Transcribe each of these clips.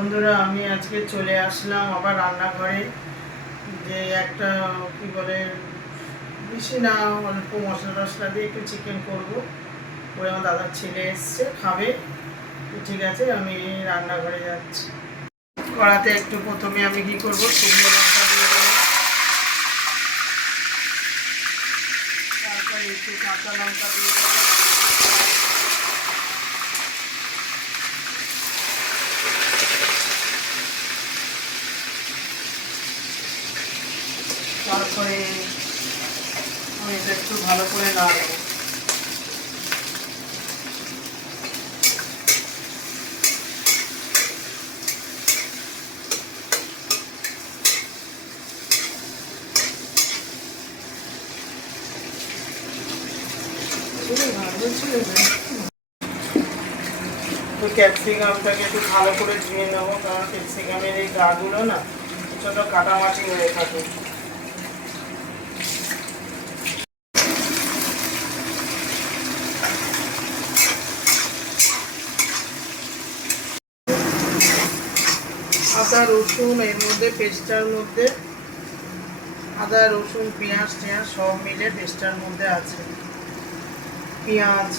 বন্ধুরা, আমি আজকে চলে আসলাম আবার রান্নাঘরে। যে একটা কি বলে, বেশি না, অল্প মশলা টশলা দিয়ে একটু চিকেন করবো। ওই আমার দাদার ছেলে এসছে, খাবে। তো ঠিক আছে, আমি রান্নাঘরে যাচ্ছি। কড়াতে একটু প্রথমে আমি কি করবো, শুকনো লঙ্কা দিয়ে দেবো। তারপরে একটু কাঁচা লঙ্কা দিয়ে দেবো। তারপরে আমি এটা একটু ভালো করে নাড়বো। তো ক্যাপসিকামটাকে একটু ভালো করে ধুয়ে নেবো, কারণ ক্যাপসিকামের এই গাগুলো না ছোট কাটামাটি হয়ে থাকে। আদা রসুন এর মধ্যে, পেস্টটার মধ্যে আদা রসুন পেঁয়াজ টেঁয়াজ সব মিলে পেস্টটার মধ্যে আছে। পেঁয়াজ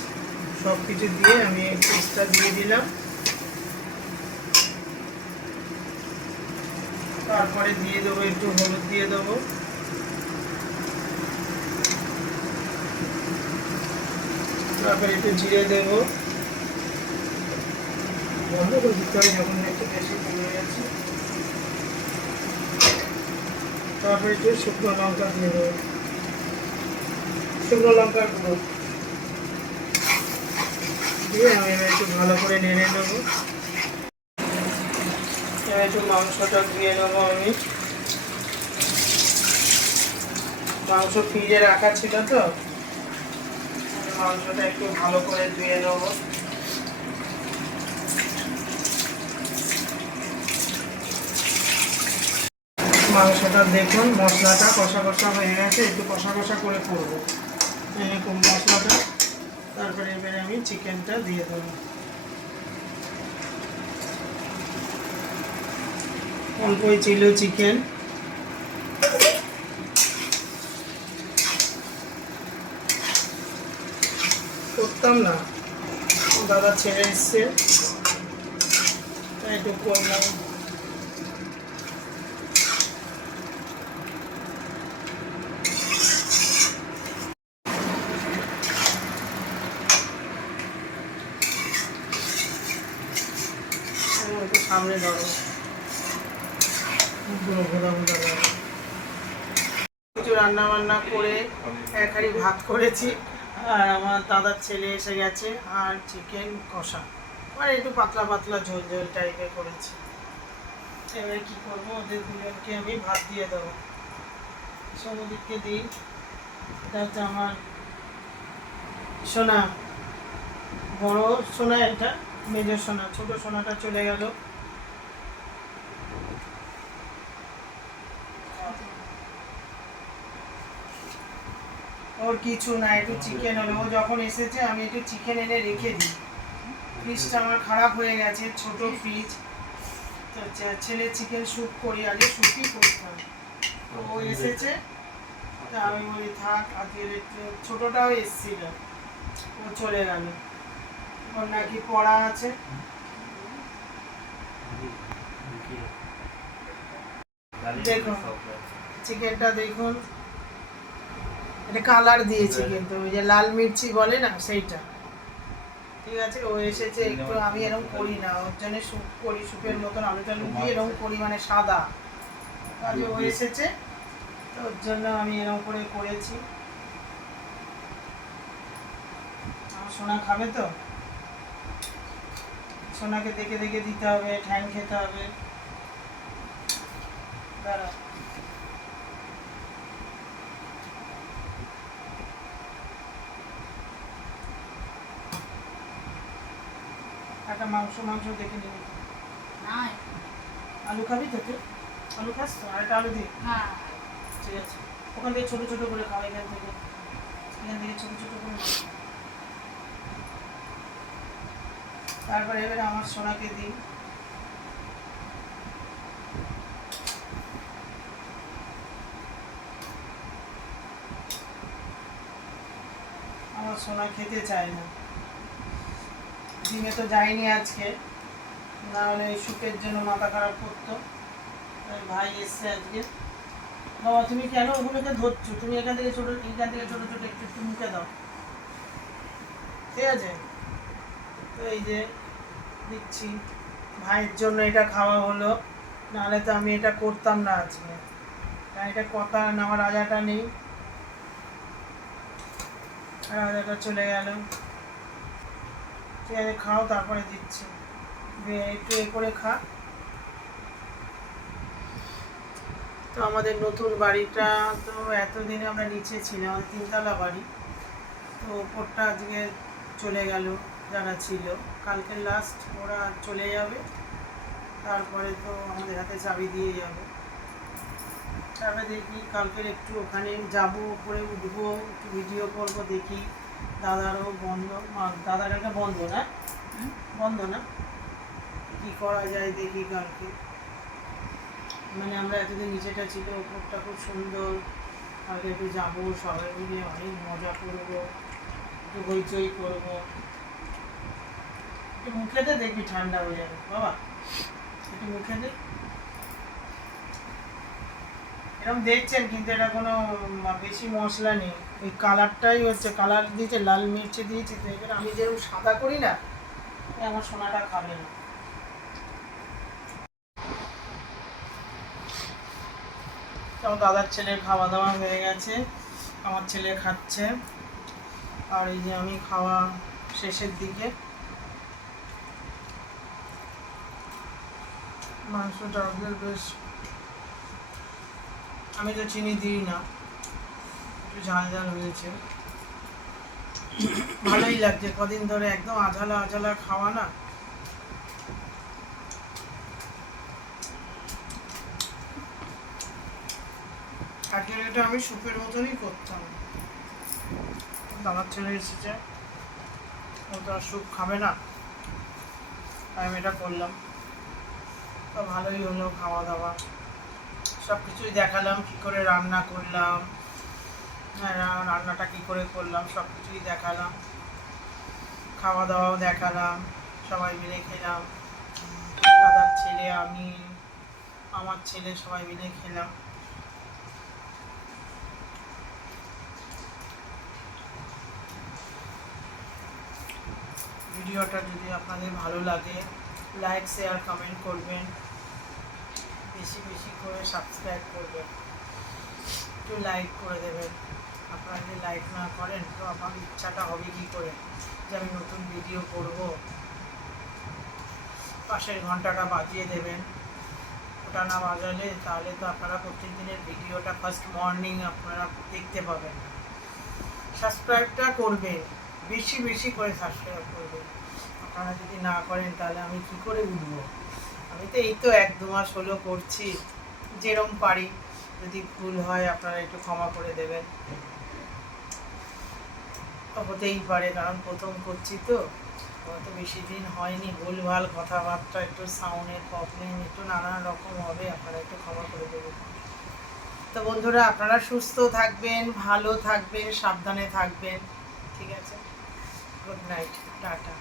সব কিছু দিয়ে আমি পেস্টটা দিয়ে দিলাম। তারপরে দিয়ে দেবো একটু হলুদ দিয়ে দেবো। তারপরে একটু জিরে দেবো। বন্ধ করে দিতে হবে যখন একটু বেশি কমে গেছে। তারপরে একটু শুকনো লঙ্কা দিয়ে দেবো, শুকনো লঙ্কার গুঁড়ো দিয়ে আমি একটু ভালো করে নেড়ে নেবো। এবার একটু মাংসটা ধুয়ে নেবো। আমি মাংস ফ্রিজে রাখা ছিল, তো মাংসটা একটু ভালো করে ধুয়ে নেবো। মাংসটা দেখুন, মশলাটা কষা কষা হয়ে গেছে, একটু কষা কষা করে করবো এরকম মশলাটা। তারপরে এবারে আমি চিকেনটা দিয়ে দেবো। অল্পই ছিল চিকেন। করতাম না, দাদা ছেড়ে এসছে তাই একটু করলাম। একটু সামনে ধরো, পুরো ভোদা ভোদা লাগে। কিছু রান্না বান্না করে এক হাঁড়ি ভাত করেছি, আর আমার দাদার ছেলে এসে গেছে, আর চিকেন কষা, আর একটু পাতলা পাতলা ঝোল ঝোল টাইপের করেছি। এবারে কী করবো, ওদের দুজনকে আমি ভাত দিয়ে দেবো। সমুদ্রকে দিই, এটা হচ্ছে আমার সোনা, বড় সোনা, এটা মেজো সোনা। ছোটো সোনাটা চলে গেল। ওর কিছু না, একটু চিকেন হলো। ও যখন এসেছে আমি একটু চিকেন এনে রেখে দিই। ফ্রিজটা আমার খারাপ হয়ে গেছে, ছোট ফ্রিজ। তো ছেলে চিকেন স্যুপ করি, আগে স্যুপই করতাম। তো ও এসেছে, তা আমি বলি থাক, আজকে ছোটোটাও এসেছিল, ও চলে গেল। ওর নাকি পড়া আছে। দেখুন চিকেনটা, দেখুন এটা কালার দিয়েছি, কিন্তু ওই যে লাল মির্চি বলে না, সেইটা। ঠিক আছে, ও এসেছে একটু, আমি এরকম করি না, ওর জন্য স্যুপ করি, স্যুপের মতন আলু টালু দিয়ে এরকম করি, মানে সাদা। কাজে ও এসেছে, তো ওর জন্য আমি এরকম করে করেছি। আমার সোনা খাবে তো, সোনাকে দেখে দেখে দিতে হবে, ঠ্যাং খেতে হবে। দাঁড়া, একটা মাংস মাংস দেখে নিবি। আলু খাবি তো তুই? আলু খাস তো? আর একটা আলু দিই। হ্যাঁ ঠিক আছে, ওখান থেকে ছোটো ছোটো করে খাও, এখান থেকে ছোটো ছোটো করে। তারপরে এবারে আমার সোনাকে দিই। সোনা খেতে চায় না। জিমে তো যাইনি আজকে, না হলে এই সুপের জন্য মাথা খারাপ করতো। তাই ভাই এসছে আজকে। বাবা তুমি কেন ওগুলোকে ধরছো? তুমি এখান থেকে ছোটো ছোটো একটু একটু মুখে দাও, ঠিক আছে? তো এই যে দিচ্ছি ভাইয়ের জন্য, এটা খাওয়া হলো, নাহলে তো আমি এটা করতাম না আজকে। কারণ এটা কথা নেওয়ার রাজাটা নেই, রাজাটা চলে গেল। ঠিক আছে খাও, তারপরে দিচ্ছি, একটু এ করে খা। তো আমাদের নতুন বাড়িটা তো এতদিনে আমরা নিচে ছিলাম, 3তলা বাড়ি। তো ওপরটা আজকে চলে গেল, যারা ছিল কালকে লাস্ট ওরা চলে যাবে, তারপরে তো আমাদের হাতে চাবি দিয়ে যাবে। তারপরে দেখি কালকের একটু ওখানে যাব, উপরে উঠবো, একটু ভিডিও করবো, দেখি দাদারও বন্ধ, দাদার একটা বন্ধ না, বন্ধ না, কী করা যায় দেখি কালকে। মানে আমরা এতদিন নিচেটা ছিল, ওপরটা খুব সুন্দর, কালকে একটু যাবো, সবাই মিলে অনেক মজা করবো, একটু হইচই করবো। একটু মুখেতে দেখবি ঠান্ডা হয়ে যাবে বাবা, একটু মুখে দে। এরকম দেখছেন কিন্তু এটা কোনো বেশি মশলা নেই, ওই কালারটাই হচ্ছে, কালার দিয়েছে, লাল মির্চি দিয়েছি, তো এবার আমি যেরকম সাদা করি না, আমার সোনাটা খাবে না। আমার দাদার ছেলের খাওয়া দাওয়া হয়ে গেছে, আমার ছেলে খাচ্ছে, আর এই যে আমি খাওয়া শেষের দিকে। মাংসটা বেশ, আমি তো চিনি দিই না, একটু ঝাল ঝাল হয়েছে, ভালোই লাগছে। কদিন ধরে একদম আঝালা আঝালা খাওয়া না, আজকে এটা আমি সুপের মতনই করতাম। দাদার ছেলে এসেছে, ও তো আর স্যুপ খাবে না, আমি এটা করলাম। তো ভালোই হলো খাওয়া দাওয়া, সব কিছুই দেখালাম, কী করে রান্না করলাম, হ্যাঁ রান্নাটা কী করে করলাম সব কিছুই দেখালাম, খাওয়া দাওয়াও দেখালাম, সবাই মিলে খেলাম, দাদার ছেলে, আমি, আমার ছেলে, সবাই মিলে খেলাম। ভিডিওটা যদি আপনাদের ভালো লাগে, লাইক শেয়ার কমেন্ট করবেন, বেশি বেশি করে সাবস্ক্রাইব করবেন, একটু লাইক করে দেবেন। আপনারা যদি লাইক না করেন তো আমার ইচ্ছাটা হবে কী করে যে আমি নতুন ভিডিও করব। পাশের ঘন্টাটা বাজিয়ে দেবেন, ওটা না বাজালে তাহলে তো আপনারা প্রত্যেক দিনের ভিডিওটা ফার্স্ট মর্নিং আপনারা দেখতে পাবেন না। সাবস্ক্রাইবটা করবেন, বেশি বেশি করে সাবস্ক্রাইব করবেন। আপনারা যদি না করেন তাহলে আমি কি করে উঠবো? আমি তো এই তো 1-2 মাস হলো করছি, যেরকম পারি, যদি ভুল হয় আপনারা একটু ক্ষমা করে দেবেন। হতেই পারে, কারণ প্রথম করছি তো, তো বেশি দিন হয়নি, ভুলভাল কথাবার্তা, একটু সাউন্ডের প্রবলেম, একটু নানান রকম হবে, আপনারা একটু ক্ষমা করে দেবেন। তো বন্ধুরা আপনারা সুস্থ থাকবেন, ভালো থাকবেন, সাবধানে থাকবেন, ঠিক আছে? Good night, tata.